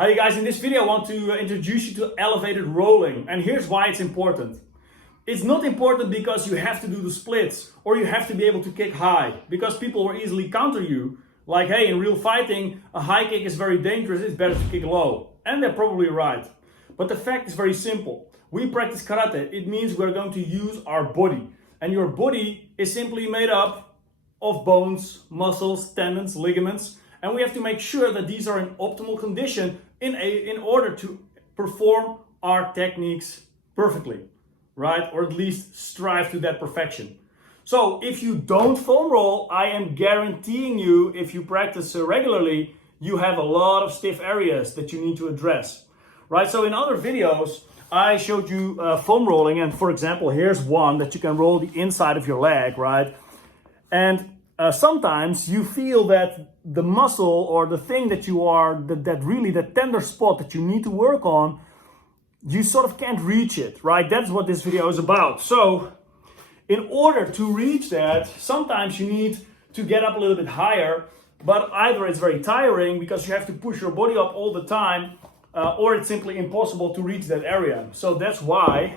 Hi guys, in this video I want to introduce you to elevated rolling, and here's why it's important. It's not important because you have to do the splits or you have to be able to kick high, because people will easily counter you like, hey, in real fighting a high kick is very dangerous, it's better to kick low. And they're probably right. But the fact is very simple. We practice karate, it means we're going to use our body, and your body is simply made up of bones, muscles, tendons, ligaments, and we have to make sure that these are in optimal condition in order to perform our techniques perfectly, right? Or at least strive to that perfection. So if you don't foam roll, I am guaranteeing you, if you practice regularly, you have a lot of stiff areas that you need to address, right? So in other videos, I showed you foam rolling, and for example, here's one that you can roll the inside of your leg, right? And sometimes you feel that the muscle or the thing that you are, that tender spot that you need to work on, you sort of can't reach it, right? That's what this video is about. So in order to reach that, sometimes you need to get up a little bit higher, but either it's very tiring because you have to push your body up all the time, or it's simply impossible to reach that area. So that's why,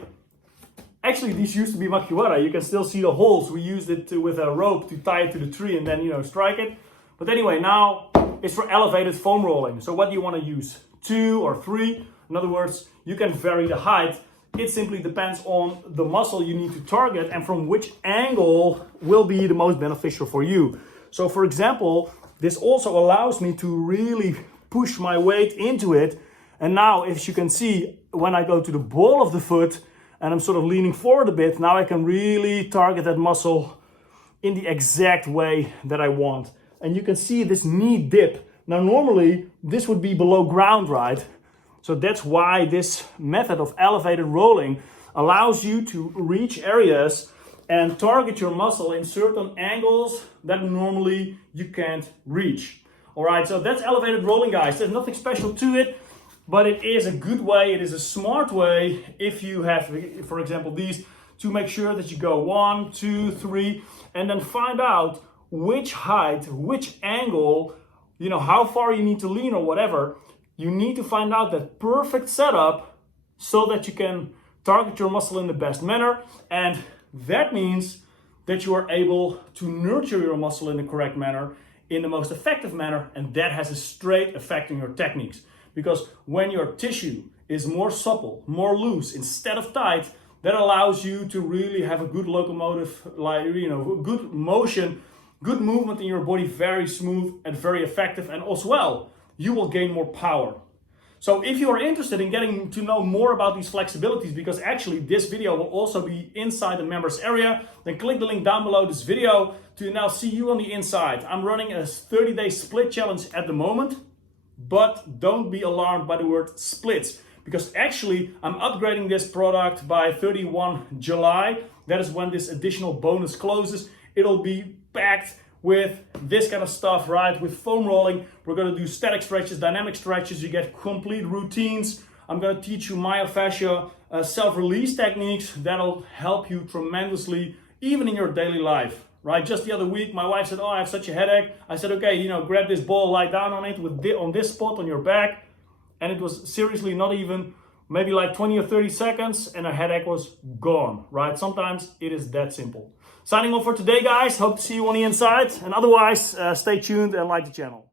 actually these used to be makiwara. You can still see the holes. We used it with a rope to tie it to the tree and then, strike it. But anyway, now it's for elevated foam rolling. So what do you want to use? 2 or 3? In other words, you can vary the height. It simply depends on the muscle you need to target and from which angle will be the most beneficial for you. So for example, this also allows me to really push my weight into it. And now, as you can see, when I go to the ball of the foot and I'm sort of leaning forward a bit, now I can really target that muscle in the exact way that I want. And you can see this knee dip. Now normally this would be below ground, right? So that's why this method of elevated rolling allows you to reach areas and target your muscle in certain angles that normally you can't reach. All right, so that's elevated rolling, guys. There's nothing special to it, but it is a good way, it is a smart way if you have, for example, these, to make sure that you go 1, 2, 3, and then find out which height, which angle, how far you need to lean or whatever. You need to find out that perfect setup so that you can target your muscle in the best manner. And that means that you are able to nurture your muscle in the correct manner, in the most effective manner, and that has a straight effect on your techniques. Because when your tissue is more supple, more loose instead of tight, that allows you to really have a good locomotive, good motion, good movement in your body, very smooth and very effective, and as well, you will gain more power. So if you are interested in getting to know more about these flexibilities, because actually this video will also be inside the members area, then click the link down below this video to now see you on the inside. I'm running a 30-day split challenge at the moment, but don't be alarmed by the word splits, because actually I'm upgrading this product by 31 July. That is when this additional bonus closes. It'll be packed with this kind of stuff, right? With foam rolling, we're gonna do static stretches, dynamic stretches, you get complete routines. I'm gonna teach you myofascia self-release techniques that'll help you tremendously, even in your daily life, right? Just the other week, my wife said, oh, I have such a headache. I said, okay, grab this ball, lie down on it on this spot on your back. And it was seriously not even maybe like 20 or 30 seconds and a headache was gone, right? Sometimes it is that simple. Signing off for today, guys. Hope to see you on the inside. And otherwise, stay tuned and like the channel.